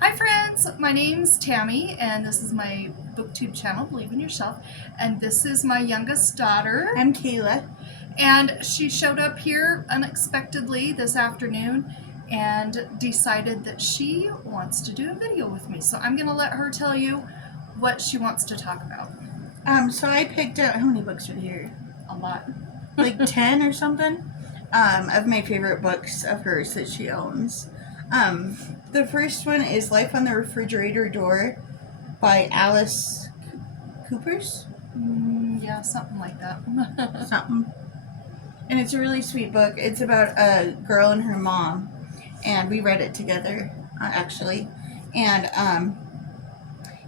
Hi friends, my name's Tammy and this is my booktube channel, Believe in Yourself, and this is my youngest daughter. I'm Kayla. And she showed up here unexpectedly this afternoon and decided that she wants to do a video with me. So I'm going to let her tell you what she wants to talk about. So I picked out, how many books are here? A lot. Like 10 or something of my favorite books of hers that she owns. The first one is Life on the Refrigerator Door by Alice Kuipers. Yeah, something like that. Something. And it's a really sweet book. It's about a girl and her mom. And we read it together, actually. And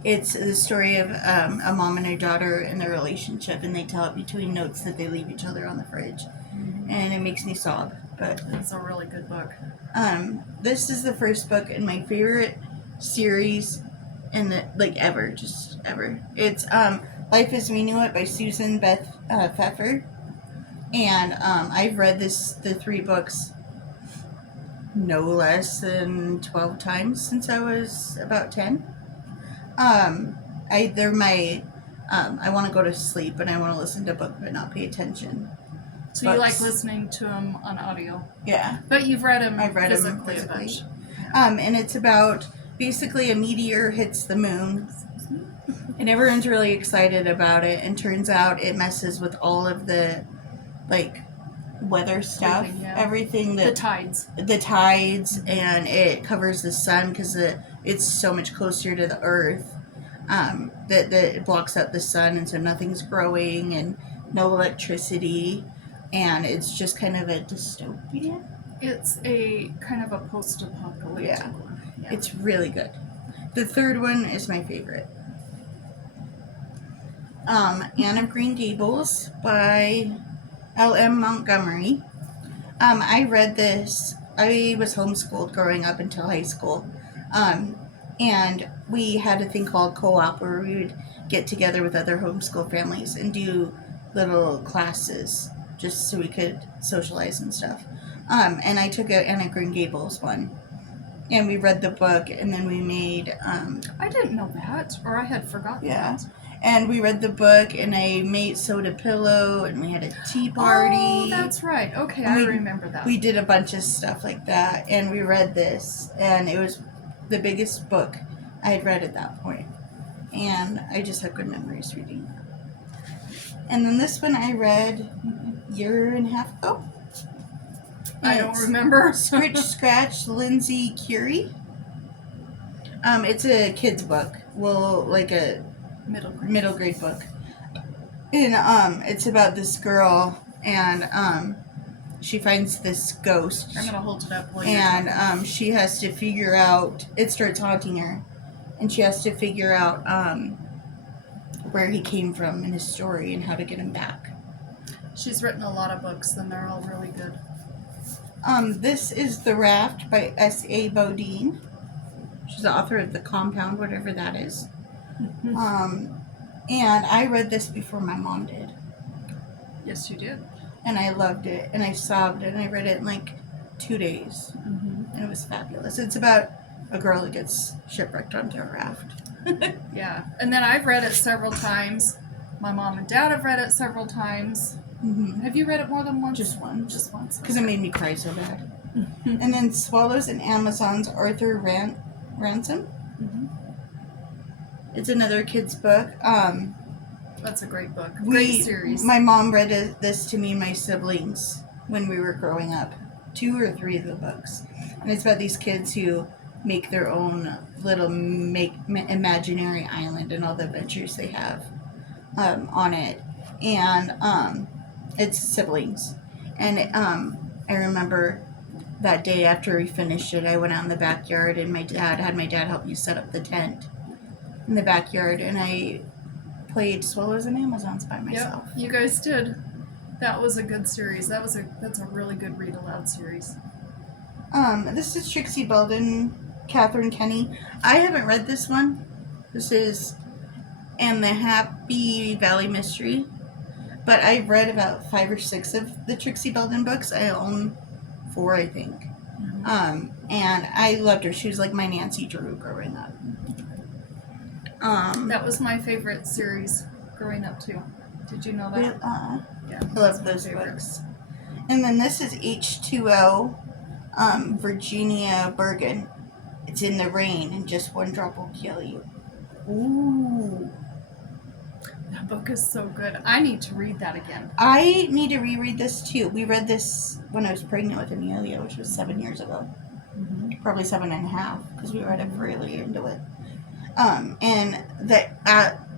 it's the story of a mom and a daughter and their relationship. And they tell it between notes that they leave each other on the fridge. And it makes me sob. But it's a really good book. This is the first book in my favorite series in the ever. It's Life as We Knew It by Beth Pfeffer. And I've read the 3 books no less than 12 times since I was about 10. They're my I want to go to sleep and I want to listen to a book but not pay attention. So you like listening to them on audio? Yeah. But you've read them I've read physically them a bunch. And it's about basically a meteor hits the moon. And everyone's really excited about it. And turns out it messes with all of the, weather stuff. Everything that... The tides. And it covers the sun because it's so much closer to the earth. That it blocks out the sun. And so nothing's growing and no electricity. And it's just kind of a dystopia. It's a kind of a post-apocalyptic one. Yeah. It's really good. The third one is my favorite. Anne of Green Gables by L.M. Montgomery. I read this. I was homeschooled growing up until high school. And we had a thing called co-op where we would get together with other homeschool families and do little classes just so we could socialize and stuff. And I took Anne of Green Gables one. And we read the book, and then we made... I didn't know that, or I had forgotten that. And we read the book, and I sewed a pillow, and we had a tea party. Oh, that's right. Okay, I remember that. We did a bunch of stuff like that, and we read this, and it was the biggest book I had read at that point. And I just have good memories reading that. And then this one I read a year and a half ago. I don't remember. Scritch, Scratch, Lindsay, Currie. It's a kid's book. Well, like a middle grade book. And it's about this girl, and she finds this ghost. I'm gonna hold it up. And she has to figure out. It starts haunting her, and she has to figure out where he came from in his story and how to get him back. She's written a lot of books, and they're all really good. This is The Raft by S.A. Bodeen. She's the author of The Compound, whatever that is. And I read this before my mom did. Yes, you did. And I loved it, and I sobbed, and I read it in 2 days. And it was fabulous. It's about a girl that gets shipwrecked onto a raft. Yeah, and then I've read it several times. My mom and dad have read it several times. Have you read it more than once? Just once. Just once. Because it made me cry so bad. And then Swallows and Amazons, Arthur Ransom. It's another kid's book. That's a great book. Great series. My mom read this to me and my siblings when we were growing up. 2 or 3 of the books. And it's about these kids who make their own little imaginary island and all the adventures they have on it. And it's siblings. And I remember that day after we finished it, I went out in the backyard and had my dad help me set up the tent in the backyard, and I played Swallows and Amazons by myself. Yep, you guys did. That was a good series. That's a really good read aloud series. This is Trixie, Belden, Kathryn, Kenny. I haven't read this one. This is And the Happy Valley Mystery. But I've read about 5 or 6 of the Trixie Belden books. I own 4, I think. And I loved her. She was like my Nancy Drew growing up. That was my favorite series growing up too. Did you know that? Yeah, I love those books. And then this is H2O, Virginia Bergin. It's in the rain and just one drop will kill you. Ooh. That book is so good. I need to read that again. I need to reread this too. We read this when I was pregnant with Amelia, which was 7 years ago. Mm-hmm. Probably 7.5, because we read it really into it. And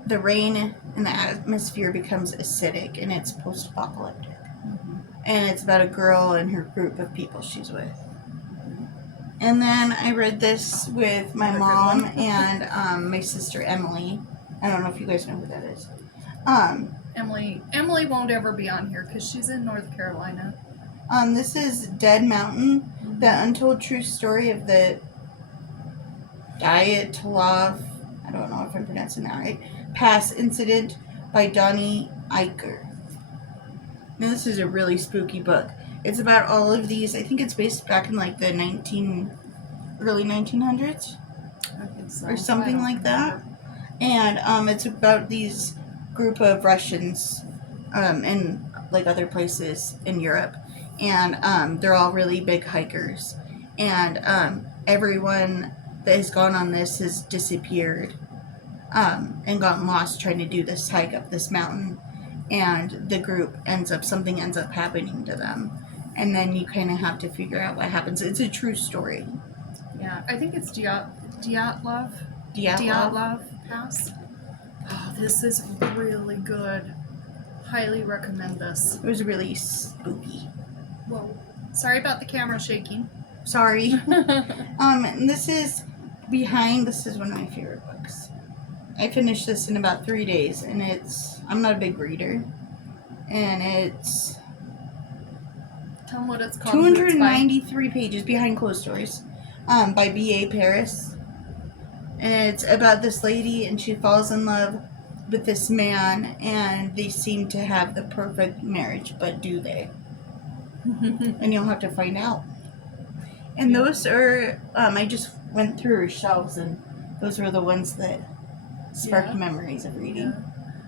the rain and the atmosphere becomes acidic, and it's post-apocalyptic. Mm-hmm. And it's about a girl and her group of people she's with. And then I read this with my mom and my sister Emily. I don't know if you guys know who that is. Emily won't ever be on here because she's in North Carolina. This is Dead Mountain, the untold true story of the Dyatlov, I don't know if I'm pronouncing that right, Pass incident by Donnie Eichar. Now this is a really spooky book. It's about all of these. I think it's based back in like the early 1900s I think so. or something like that. And it's about these group of Russians and like other places in Europe. And they're all really big hikers. And everyone that has gone on this has disappeared and gotten lost trying to do this hike up this mountain. And the group something ends up happening to them. And then you kind of have to figure out what happens. It's a true story. Yeah, I think it's Dyatlov Pass. Oh, this is really good. Highly recommend this. It was really spooky. Whoa. Sorry about the camera shaking. Sorry. And this is one of my favorite books. I finished this in about 3 days, and I'm not a big reader. And it's Tell them what it's called. 293 pages, Behind Closed Doors, by B.A. Paris. And it's about this lady, and she falls in love with this man, and they seem to have the perfect marriage, but do they? And you'll have to find out. And those are, I just went through her shelves, and those were the ones that sparked memories of reading. Yeah.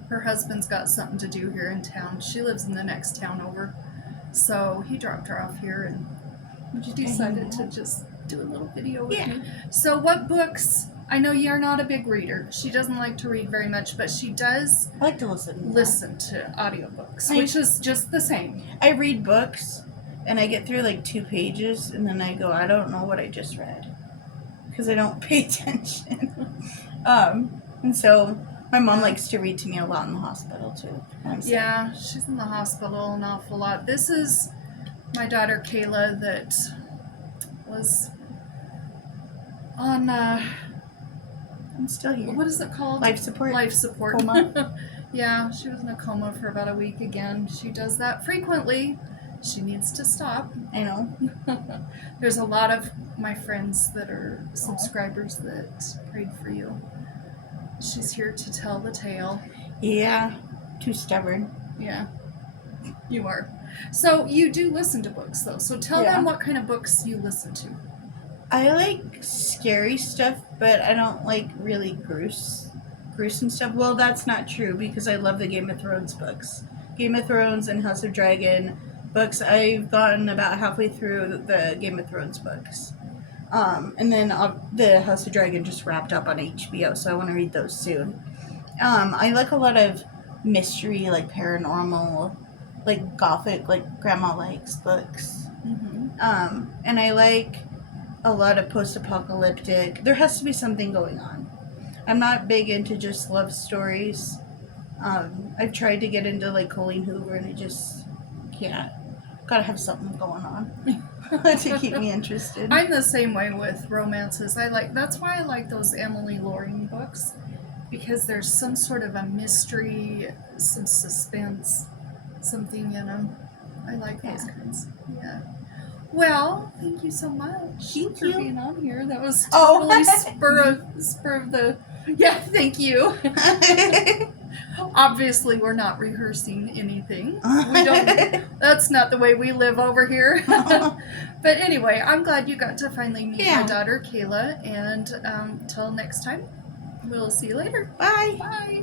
Her husband's got something to do here in town. She lives in the next town over. So he dropped her off here, and decided to just do a little video with me. So what books, I know you're not a big reader. She doesn't like to read very much, but she does I like to listen to audiobooks, which is just the same. I read books, and I get through like 2 pages, and then I go, I don't know what I just read, because I don't pay attention. And so my mom likes to read to me a lot in the hospital too. Yeah, she's in the hospital an awful lot. This is my daughter Kayla that was on I'm still here. what is it called? Life support. Life support. Coma. Yeah, she was in a coma for about a week again. She does that frequently. She needs to stop. I know. There's a lot of my friends that are subscribers that prayed for you. She's here to tell the tale. Yeah, too stubborn. Yeah, you are. So you do listen to books, though. So tell them what kind of books you listen to. I like scary stuff, but I don't like really gruesome stuff. Well, that's not true, because I love the Game of Thrones books. Game of Thrones and House of Dragon books. I've gotten about halfway through the Game of Thrones books. And then the House of Dragon just wrapped up on HBO, so I want to read those soon. I like a lot of mystery, like paranormal, like gothic, like Grandma Likes books. Mm-hmm. And I like a lot of post-apocalyptic. There has to be something going on. I'm not big into just love stories. I've tried to get into like Colleen Hoover, and I just can't. Gotta have something going on to keep me interested. I'm the same way with romances. That's why I like those Emily Loring books, because there's some sort of a mystery, some suspense, something in them. I like those kinds. Yeah. Well, thank you so much for being on here. That was totally spur of the. Yeah, thank you. Obviously, we're not rehearsing anything. We don't. That's not the way we live over here. But anyway, I'm glad you got to finally meet Yeah. my daughter, Kayla. And till next time, we'll see you later. Bye. Bye.